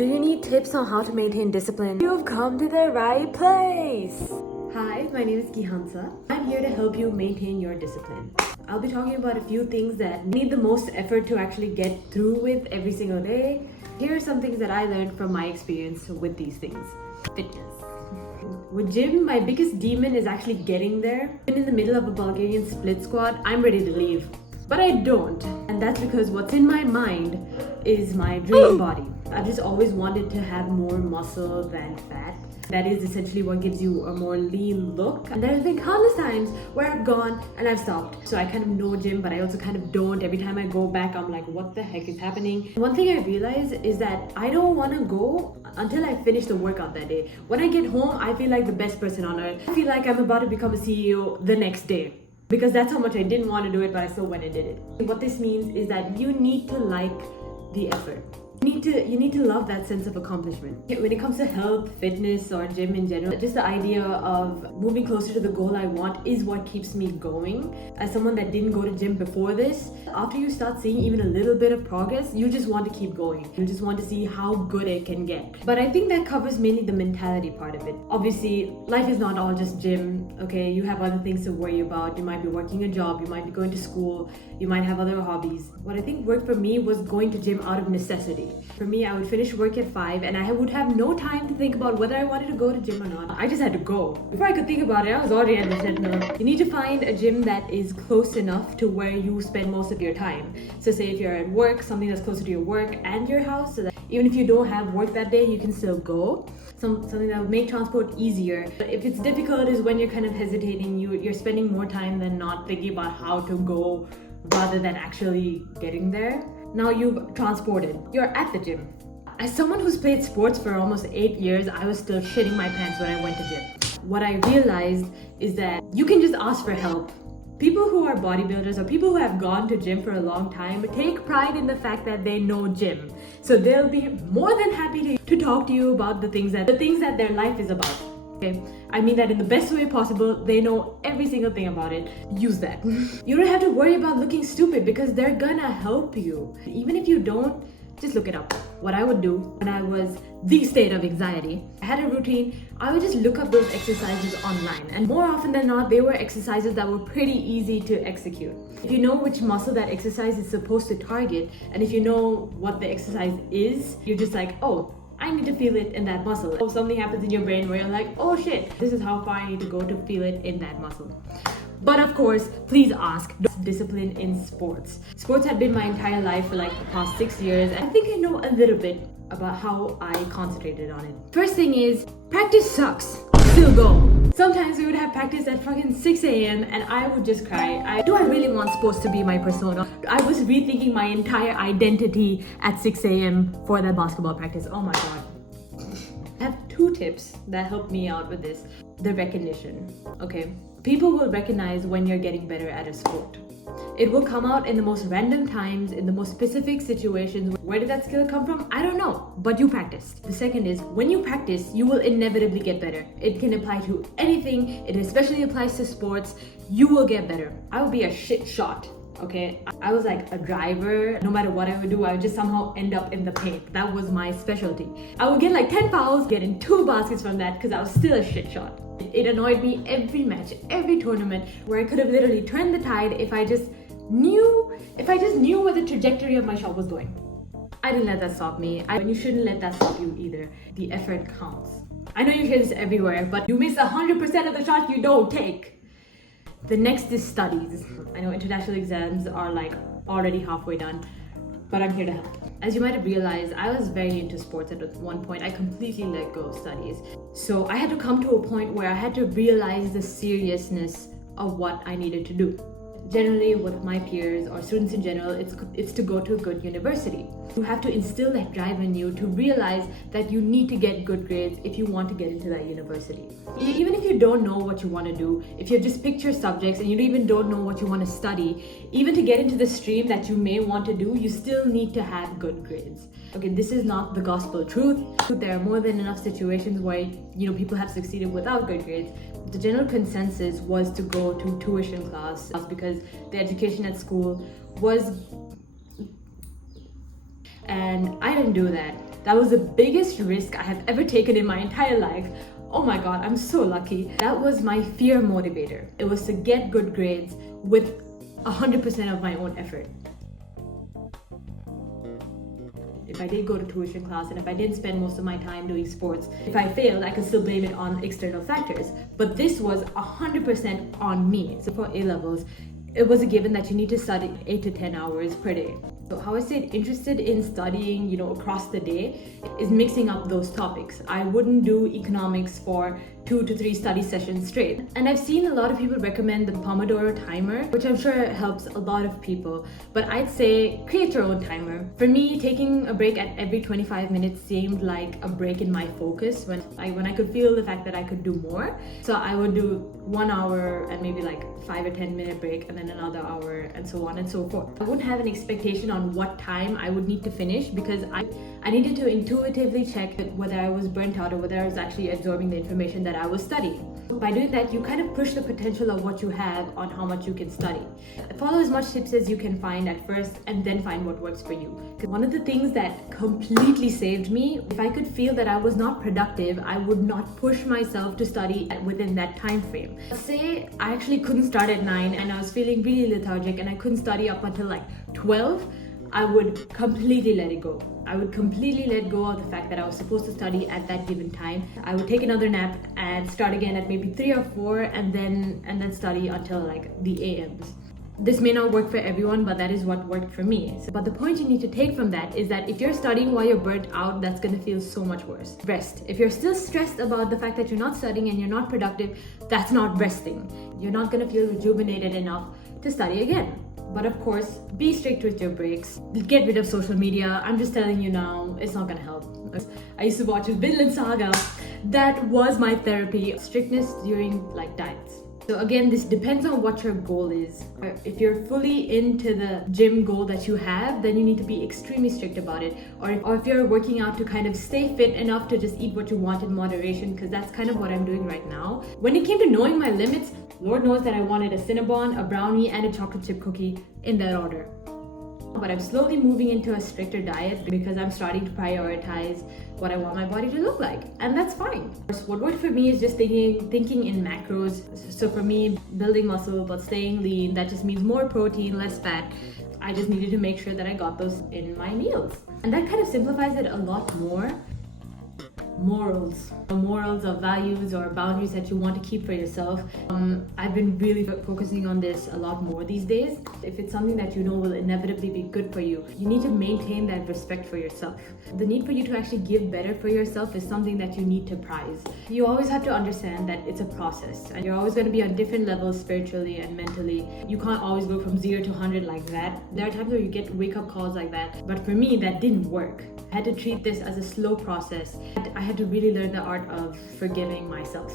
Do you need tips on how to maintain discipline? You've come to the right place! Hi, my name is Gihansa. I'm here to help you maintain your discipline. I'll be talking about a few things that need the most effort to actually get through with every single day. Here are some things that I learned from my experience with these things. Fitness. With gym, my biggest demon is actually getting there. In the middle of a Bulgarian split squat, I'm ready to leave. But I don't. And that's because what's in my mind is my dream body. I've just always wanted to have more muscle than fat. That is essentially what gives you a more lean look. And there have been countless times where I've gone and I've stopped. So I kind of know gym, but I also kind of don't. Every time I go back, I'm like, what the heck is happening? One thing I realize is that I don't want to go until I finish the workout that day. When I get home, I feel like the best person on earth. I feel like I'm about to become a CEO the next day. Because that's how much I didn't want to do it, but I still went and did it. What this means is that you need to like the effort. You need to love that sense of accomplishment. When it comes to health, fitness, or gym in general, just the idea of moving closer to the goal I want is what keeps me going. As someone that didn't go to gym before this, after you start seeing even a little bit of progress, you just want to keep going. You just want to see how good it can get. But I think that covers mainly the mentality part of it. Obviously, life is not all just gym, okay? You have other things to worry about. You might be working a job, you might be going to school, you might have other hobbies. What I think worked for me was going to gym out of necessity. For me, I would finish work at 5 and I would have no time to think about whether I wanted to go to gym or not. I just had to go. Before I could think about it, I was already at the treadmill. You need to find a gym that is close enough to where you spend most of your time. So say if you're at work, something that's closer to your work and your house, so that even if you don't have work that day, you can still go. Something that will make transport easier. But if it's difficult is when you're kind of hesitating, you're spending more time than not thinking about how to go rather than actually getting there. Now you've transported, you're at the gym. As someone who's played sports for almost 8 years, I was still shitting my pants when I went to gym. What I realized is that you can just ask for help. People who are bodybuilders or people who have gone to gym for a long time take pride in the fact that they know gym. So they'll be more than happy to talk to you about the things that their life is about. Okay, I mean that in the best way possible. They know every single thing about it. Use that. You don't have to worry about looking stupid because they're gonna help you. Even if you don't, just look it up. What I would do when I was the state of anxiety, I had a routine. I would just look up those exercises online. And more often than not, they were exercises that were pretty easy to execute. If you know which muscle that exercise is supposed to target, and if you know what the exercise is, you're just like, oh, I need to feel it in that muscle. Or something happens in your brain where you're like, oh shit, this is how far I need to go to feel it in that muscle. But of course, please ask. Discipline in sports. Sports have been my entire life for like the past 6 years. And I think I know a little bit about how I concentrated on it. First thing is, practice sucks. Still go. Sometimes we would have practice at fucking 6 a.m. and I would just cry. Do I really want sports to be my persona? I was rethinking my entire identity at 6 a.m. for that basketball practice. Oh my god. I have 2 tips that help me out with this. The recognition, okay? People will recognize when you're getting better at a sport. It will come out in the most random times, in the most specific situations. Where did that skill come from? I don't know, but you practiced. The second is, when you practice, you will inevitably get better. It can apply to anything. It especially applies to sports. You will get better. I would be a shit shot. Okay, I was like a driver. No matter what I would do, I would just somehow end up in the paint. That was my specialty. I would get like 10 fouls, get in 2 baskets from that because I was still a shit shot. It annoyed me every match, every tournament where I could have literally turned the tide if I just knew where the trajectory of my shot was going. I didn't let that stop me. And you shouldn't let that stop you either. The effort counts. I know you hear this everywhere, but you miss 100% of the shots you don't take. The next is studies. I know international exams are like already halfway done, but I'm here to help. As you might have realized, I was very into sports at one point. I completely let go of studies. So I had to come to a point where I had to realize the seriousness of what I needed to do. Generally, with my peers or students in general, it's to go to a good university. You have to instill that drive in you to realize that you need to get good grades if you want to get into that university. Even if you don't know what you want to do, if you've just picked your subjects and you even don't know what you want to study, even to get into the stream that you may want to do, you still need to have good grades. Okay, this is not the gospel truth. There are more than enough situations where, people have succeeded without good grades. The general consensus was to go to tuition class because the education at school was, and I didn't do that. That was the biggest risk I have ever taken in my entire life. Oh my God, I'm so lucky. That was my fear motivator. It was to get good grades with 100% of my own effort. If I did go to tuition class and if I didn't spend most of my time doing sports, if I failed, I could still blame it on external factors. But this was 100% on me. So for A-levels, it was a given that you need to study 8 to 10 hours per day. So how I stayed interested in studying, across the day is mixing up those topics. I wouldn't do economics for 2 to 3 study sessions straight. And I've seen a lot of people recommend the Pomodoro timer, which I'm sure helps a lot of people. But I'd say create your own timer. For me, taking a break at every 25 minutes seemed like a break in my focus when I could feel the fact that I could do more. So I would do 1 hour and maybe like 5 or 10 minute break and then another hour and so on and so forth. I wouldn't have an expectation on what time I would need to finish because I needed to intuitively check whether I was burnt out or whether I was actually absorbing the information that I was studying. By doing that, you kind of push the potential of what you have on how much you can study. Follow as much tips as you can find at first and then find what works for you. One of the things that completely saved me, if I could feel that I was not productive, I would not push myself to study within that time frame. Say I actually couldn't start at 9 and I was feeling really lethargic and I couldn't study up until like 12, I would completely let it go. I would completely let go of the fact that I was supposed to study at that given time. I would take another nap and start again at maybe 3 or 4 and then study until like the AMs. This may not work for everyone, but that is what worked for me. But the point you need to take from that is that if you're studying while you're burnt out, that's going to feel so much worse. Rest. If you're still stressed about the fact that you're not studying and you're not productive, that's not resting. You're not going to feel rejuvenated enough to study again. But of course, be strict with your breaks. Get rid of social media. I'm just telling you now, it's not gonna help. I used to watch Vinland Saga. That was my therapy. Strictness during like diets. So again, this depends on what your goal is. If you're fully into the gym goal that you have, then you need to be extremely strict about it. Or if you're working out to kind of stay fit enough to just eat what you want in moderation, because that's kind of what I'm doing right now. When it came to knowing my limits, Lord knows that I wanted a Cinnabon, a brownie, and a chocolate chip cookie in that order. But I'm slowly moving into a stricter diet because I'm starting to prioritize what I want my body to look like. And that's fine. What worked for me is just thinking in macros. So for me, building muscle but staying lean, that just means more protein, less fat. I just needed to make sure that I got those in my meals. And that kind of simplifies it a lot more. Morals of values or boundaries that you want to keep for yourself. I've been really focusing on this a lot more these days. If it's something that you know will inevitably be good for you, you need to maintain that respect for yourself. The need for you to actually give better for yourself is something that you need to prize. You always have to understand that it's a process and you're always going to be on different levels spiritually and mentally. You can't always go from 0 to 100 like that. There are times where you get wake-up calls like that, but for me that didn't work. I had to treat this as a slow process. I had to really learn the art of forgiving myself.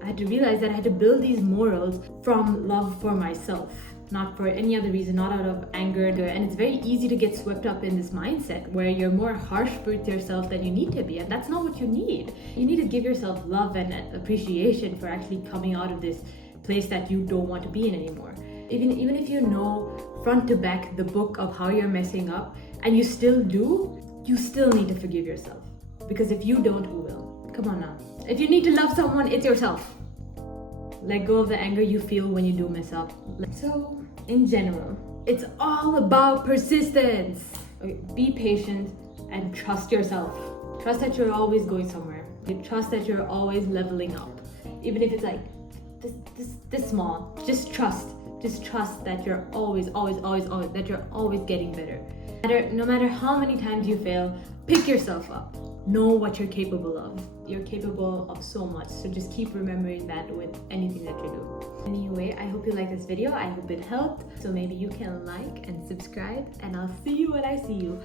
I had to realize that I had to build these morals from love for myself, not for any other reason, not out of anger. And it's very easy to get swept up in this mindset where you're more harsh with yourself than you need to be, and that's not what you need. You need to give yourself love and appreciation for actually coming out of this place that you don't want to be in anymore. Even if you know front to back the book of how you're messing up and you still do, you still need to forgive yourself. Because if you don't, who will? Come on now. If you need to love someone, it's yourself. Let go of the anger you feel when you do mess up. So, in general, it's all about persistence. Okay, be patient and trust yourself. Trust that you're always going somewhere. Trust that you're always leveling up. Even if it's like this small, just trust. Just trust that you're always that you're always getting better. No matter how many times you fail, pick yourself up. Know what you're capable of. You're capable of so much, so just keep remembering that with anything that you do. Anyway, I hope you like this video. I hope it helped. So maybe you can like and subscribe, and I'll see you when I see you.